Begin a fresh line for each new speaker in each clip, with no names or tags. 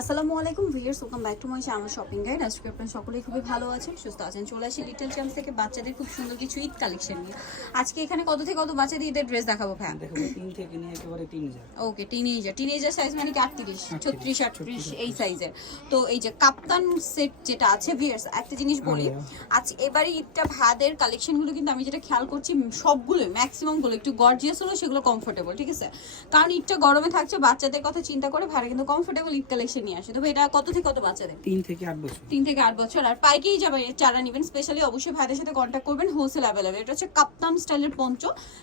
আসসালামু আলাইকুম viewers welcome back to my channel shopping guide. আজকে আপনারা সকলেই খুবই ভালো আছেন সুস্থ আছেন চলে আসি লিটল চ্যাম্পস থেকে বাচ্চাদের খুব সুন্দর কিছু ঈদ কালেকশন নিয়ে। আজকে এখানে কত থেকে কত বাচ্চাদের ঈদের ড্রেস দেখাবো
দেখো তিন থেকে নিয়ে একেবারে
ওকে টিনেজার টিনেজার সাইজ মানে কি? আটত্রিশ ছত্রিশ আটত্রিশ এই সাইজের তো এই যে কাপ্তান সেট যেটা আছে ভিয়ার্স একটা জিনিস বলি আজ এবারে ঈদটা ভাদের কালেকশনগুলো কিন্তু আমি যেটা খেয়াল করছি সবগুলো ম্যাক্সিমামগুলো একটু গর্জিয়াস হলো সেগুলো কমফোর্টেবল ঠিক আছে? কারণ ঈদটা গরমে থাকছে বাচ্চাদের কথা চিন্তা করে ভাড়া কিন্তু কমফোর্টেবল ঈদ কালেকশন নিয়ে আসে। তবে এটা কত থেকে কত বাচ্চাদের?
তিন থেকে আট বছর।
তিন থেকে আট বছর। আর পাইকেই যাবে চারা নেবেন। স্পেশালি অবশ্যই ভাইদের সাথে কন্ট্যাক্ট করবেন হোলসেল অ্যাভেলেবেল এটা হচ্ছে কাপ্তান স্টাইলের পঞ্চ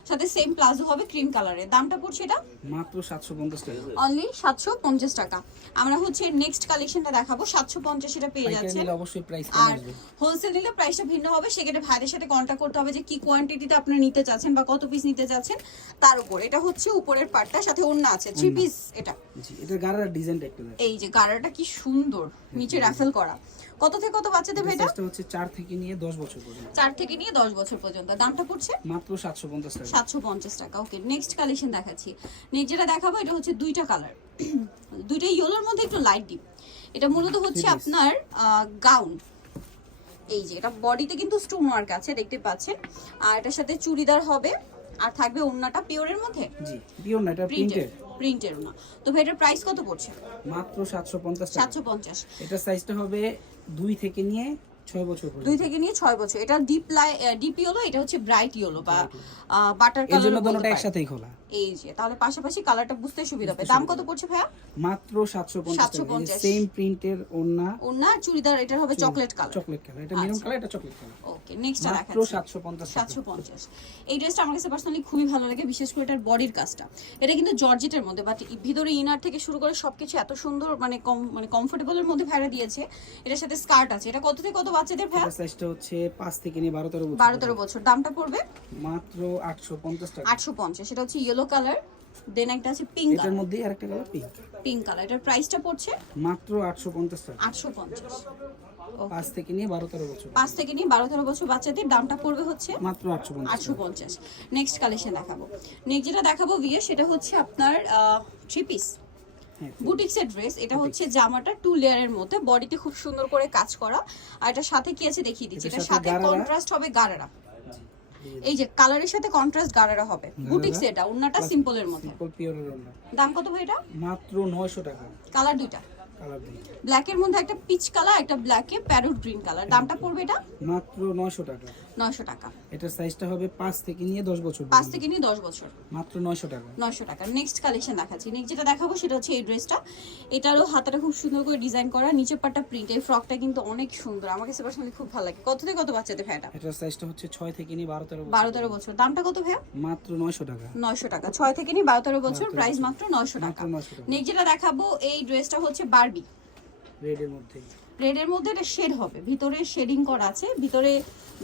সাথে সেম প্লাজো হবে ক্রিম কালারের দামটা পড়ছে এটা?
মাত্র সাতশো পঞ্চাশ টাকা
অনলি সাতশো পঞ্চাশ টাকা। আমরা হচ্ছে নেক্সট কালেকশনটা দেখাবো। সাতশো পঞ্চাশ এটা পেয়ে যাচ্ছে
অবশ্যই প্রাইস
আর হোলসেল নিলে প্রাইসটা ভিন্ন হবে। সেক্ষেত্রে ভাইদের সাথে কন্ট্যাক্ট করতে হবে যে কি কোয়ান্টিটিতে আপনারা নিতে চাচ্ছেন বা কত পিস নিতে চাচ্ছেন। তার উপর। এটা হচ্ছে উপরের পার্টটা সাথে অন্য আছে। থ্রি পিস এটা।
জি এটার গাড়ার ডিজাইনটা একটু
এই যে গাড়াটা কি সুন্দর নিচে র্যাফেল করা। কত থেকে কত বাচ্চাদের ভাই এটা
হচ্ছে চার থেকে নিয়ে দশ বছর পর্যন্ত।
চার থেকে নিয়ে দশ বছর পর্যন্ত। দামটা পড়ছে?
মাত্র সাতশো পঞ্চাশ টাকা।
সাতশো পঞ্চাশ টাকা ওকে নেক্সট কালেকশন দেখাচ্ছি। নেক্সট যেটা দেখাবো এটা হচ্ছে দুইটা কালার দুইটা ইয়েলোর মধ্যে একটু লাইট ডিপ এটা মূলত হচ্ছে আপনার গাউন এই যে এটা বডিতে কিন্তু স্টোন ওয়ার্ক আছে দেখতে পাচ্ছেন। আর এটার সাথে চুড়িদার হবে। আর থাকবে ওড়নাটা পিওরের মধ্যে?
জি পিওর না এটা প্রিন্টেড
প্রিন্টের না। তো ভাই এটার প্রাইস কত পড়ছে?
মাত্র সাতশো পঞ্চাশ টাকা।
সাতশো পঞ্চাশ।
এটার সাইজটা হবে 2 থেকে নিয়ে 6 বছর
দুই থেকে নিয়ে 6 বছর। এটা ডিপ লাই ডিপ ইয়েলো এটা হচ্ছে ব্রাইট ইয়েলো বা বাটার
কালারের জন্য দুটোটা একসাথেই খোলা।
এই যে তাহলে পাশাপাশি কালারটা বুঝতে সুবিধা হবে। দাম কত পড়ছে ভাইয়া?
মাত্র সাতশো পঞ্চাশ টাকা।
750
সেম প্রিন্টের ওড়না।
আর চুড়িদার এটার হবে চকলেট কালার
চকলেট কালার এটা মেরুন কালার এটা চকলেট কালার
ওকে নেক্সটটা দেখাচ্ছি।
টাকা।
সাতশো পঞ্চাশ। এই ড্রেসটা আমার কাছে পার্সোনালি খুবই ভালো লাগে বিশেষ করে এটার বডির কাজটা। এটা কিন্তু জর্জেটের মধ্যে বাট ভিতরে ইনার থেকে শুরু করে সবকিছু এত সুন্দর মানে কম মানে কমফোর্টেবলের মধ্যে ভাড়া দিয়েছে। এটার সাথে স্কার্ট আছে। এটা কত থেকে কত বাচ্চাদের
এটার সাইজটা হচ্ছে পাঁচ থেকে নিয়ে বারো তেরো বছর।
বারো তেরো বছর। দামটা পড়বে?
মাত্র আটশো পঞ্চাশ টাকা।
আটশো পঞ্চাশ। এটা হচ্ছে ইয়েলো কালার দেন একটা আছে পিঙ্ক
এটার
কালার
মধ্যেই আরেকটা কালার পিঙ্ক
পিঙ্ক কালার এটার প্রাইসটা পড়ছে
মাত্র আটশো পঞ্চাশ টাকা।
আটশো পঞ্চাশ।
পাঁচ থেকে নিয়ে বারো তেরো বছর।
পাঁচ থেকে নিয়ে বারো তেরো বছর বাচ্চাদের দামটা পড়বে হচ্ছে
মাত্র আটশো পঞ্চাশ
আটশো পঞ্চাশ। নেক্সট কালেকশন দেখাবো। নেক্সট যেটা দেখাবো বিয়ে সেটা হচ্ছে আপনার থ্রি পিস বুটিক্সের ড্রেস এটা হচ্ছে জামাটা টু লেয়ারের মধ্যে। বডিতে খুব সুন্দর করে কাজ করা। আর এটা সাথে কি আছে দেখিয়ে দিচ্ছি। এটা
সাথে
সাথে কন্ট্রাস্ট হবে গারারা। এই যে কালারের সাথে কন্ট্রাস্ট গারারা হবে। বুটিক্স এটা ওন্নাটা সিম্পলের মধ্যে।
সিম্পল পিওরের ওন্না
দাম কত ভাই এটা?
মাত্র নয়শো টাকা।
কালার দুইটা।
ব্ল্যাক
এর মধ্যে একটা পিচ কালার একটা ব্ল্যাক এ প্যারোট গ্রিন কালার দামটা পড়বে এটা?
মাত্র নয়শো টাকা।
নয়শো টাকা।
এটার সাইজটা হবে পাঁচ থেকে নিয়ে দশ বছর
পাঁচ থেকে নিয়ে দশ বছর।
মাত্র নয়শো টাকা।
নয়শো টাকা। নেক্সট কালেকশন দেখাচ্ছি। নেক্সট যেটা দেখাবো সেটা হচ্ছে এই ড্রেসটা এটারও হাতাটা খুব সুন্দর করে ডিজাইন করা। নিচের পাটটা প্রিন্ট এই ফ্রকটা কিন্তু অনেক সুন্দর। আমার কাছে পার্সোনালি খুব ভালো লাগে। কত থেকে কত বাচ্চাদের ভাইয়াটা
এটার সাইজটা হচ্ছে ছয় থেকে নিয়ে বারো তেরো বছর।
বারো তেরো বছর। দামটা কত ভাইয়া?
মাত্র নয়শো টাকা।
নয়শো টাকা। ছয় থেকে নিয়ে বারো তেরো বছর। প্রাইস মাত্র নয়শো টাকা।
মাত্র নয়শো টাকা।
নেক্সট যেটা দেখাবো এই ড্রেসটা হচ্ছে বারবি
রেডের মধ্যে
রেডের মধ্যে এটা শেড হবে। ভিতরে শেডিং করা আছে ভিতরে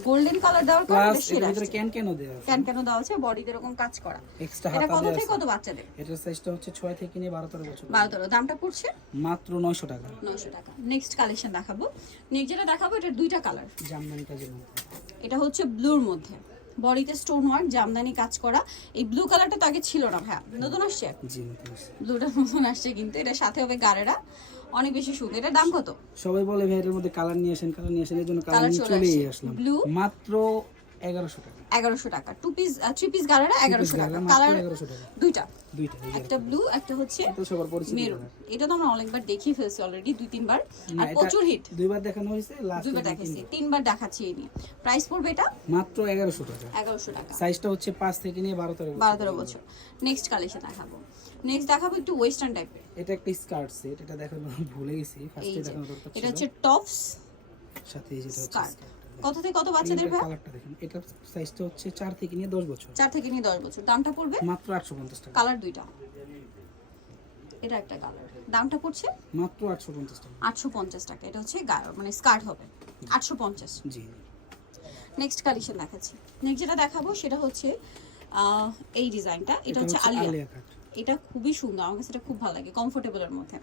গোল্ডেন কালার দেওয়ার কারণে শেড
এটার ভিতরে
আছে
ক্যান ক্যানও দেওয়া আছে?
কেন কেন দেওয়া আছে বডিতে এরকম কাজ করা।
এক্সট্রা
এটা
হাতা
কত থেকে
আছে।
কত বাচ্চাদের?
এটার সাইজটা হচ্ছে ছয় থেকে নিয়ে বারো তেরো বছর
বারো তেরো। দামটা পড়ছে?
মাত্র নয়শো টাকা।
নয়শো টাকা। নেক্সট কালেকশন দেখাবো। নেক্সট যেটা দেখাবো এটা দুইটা কালার
জামদানি কাজের মধ্যে।
এটা হচ্ছে ব্লুর মধ্যে। বডিতে স্টোন ওয়ার্ক জামদানি কাজ করা। এই ব্লু কালারটা তো আগে ছিল না ভাইয়া। নতুন আসছে?
জি নতুন আছে।
ব্লুটা নতুন আসছে কিন্তু এটা সাথে হবে গাড়েরা অনেক বেশি সুন্দর এটার দাম কত?
সবাই বলে ভাই এর মধ্যে কালার নিয়ে আসেন কালার নিয়ে আসেন। এর জন্য কালার নিয়ে
চলে
আসলাম? মাত্র এগারোশো টাকা।
এগারোশো টাকা। টু পিস থ্রি পিস গাড়েরা এগারোশো টাকা। কালার
1100 টাকা।
দুইটা।
দুইটা
একটা ব্লু একটা হচ্ছে
এটা সবার পরিচিত
মেরুন এটা তো আমরা অনেকবার দেখিয়ে ফেলছি অলরেডি দুই তিনবার। আর প্রচুর হিট
দুইবার দেখানো হয়েছে লাস্ট
দুইবার দেখাচ্ছি তিনবার। দেখাচ্ছি এই নিয়ে। প্রাইস পড়বে এটা?
মাত্র এগারোশো টাকা।
এগারোশো টাকা।
সাইজটা হচ্ছে পাঁচ থেকে নিয়ে বারো তেরো
বারো তেরো বছর। নেক্সট কালেকশন দেখাবো। নেক্সট দেখাবো একটু ওয়েস্টার্ন টাইপের
এটা একটা স্কার্ট সেট এটা দেখানো ভুলে গেছি। ফার্স্টে দেখানো দরকার
এটা হচ্ছে টপস
সাথে যেটা হচ্ছে।
কত থেকে কত বাচ্চাদের ভাই?
কালারটা দেখেন এটার সাইজটা হচ্ছে চার থেকে নিয়ে দশ বছর।
চার থেকে নিয়ে দশ বছর। দামটা পড়বে?
মাত্র আটশো পঞ্চাশ টাকা।
কালার দুইটা। এটা একটা কালার দামটা পড়ছে?
মাত্র আটশো পঞ্চাশ টাকা।
আটশো পঞ্চাশ টাকা। এটা হচ্ছে মানে স্কার্ট হবে। আটশো পঞ্চাশ।
জি।
নেক্সট কালেকশন দেখাচ্ছি। নেক্সট যেটা দেখাবো সেটা হচ্ছে এই ডিজাইনটা এটা হচ্ছে আলিয়া।
আলিয়া কাট
এটা খুবই সুন্দর আমার কাছে এটা খুব ভালো লাগে কমফোর্টেবলের মধ্যে।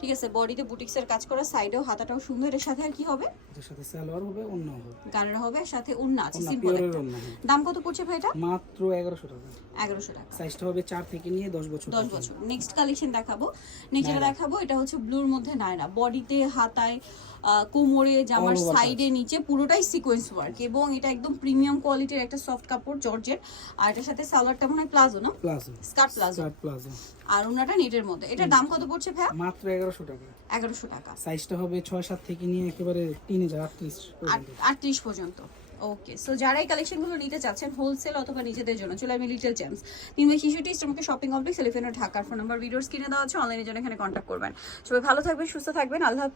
ঠিক আছে বডিতে বুটিক্সের কাজ করা সাইডেও হাতাটাও সুন্দর এর সাথে আর কি হবে?
সাথে সালোয়ার হবে হবে।
গানের হবে সাথে উন্না আছে সিম্পল দাম কত পড়ছে ভাই এটা?
মাত্র এগারোশো টাকা।
এগারোশো টাকা।
সাইজটা হবে চার থেকে নিয়ে দশ বছর
দশ
পর্যন্ত।
বছর। নেক্সট কালেকশন দেখাবো। নেক্সট দেখাবো এটা হচ্ছে ব্লুর মধ্যে নায়রা বডিতে হাতায় কোমরে জামার সাইডে নিচে পুরোটাই সিকোয়েন্স ওয়ার্ক এবং এটা একদম প্রিমিয়াম কোয়ালিটির একটা সফট কাপড় জর্জের আর এটার সাথে সালোয়ারটা মনে হয় প্লাজো না
প্লাজো
স্কার্ট প্লাজো আর ওনাটা নেটের মধ্যে। এটার দাম কত পড়ছে ভাইয়া?
মাত্র এগারোশো টাকা।
এগারোশো টাকা।
সাইজটা হবে ছয় সাত থেকে নিয়ে একেবারে তিন হাজার আটত্রিশ
আট- আটত্রিশ পর্যন্ত। ওকে সো যারা এই কালেকশনগুলো নিতে চাচ্ছেন হোলসেল অথবা নিজেদের জন্য চলে আমি লিটল জেমস তিন বাই শিশুটি তোমাকে শপিং কমপ্লেক্স এলিফেন্ট ঢাকার ফোন নাম্বার ভিডিওস কিনে দেওয়া আছে অনলাইনের জন্য এখানে কন্ট্যাক্ট করবেন। সবাই ভালো থাকবেন সুস্থ থাকবেন আল্লাহ হাফিজ।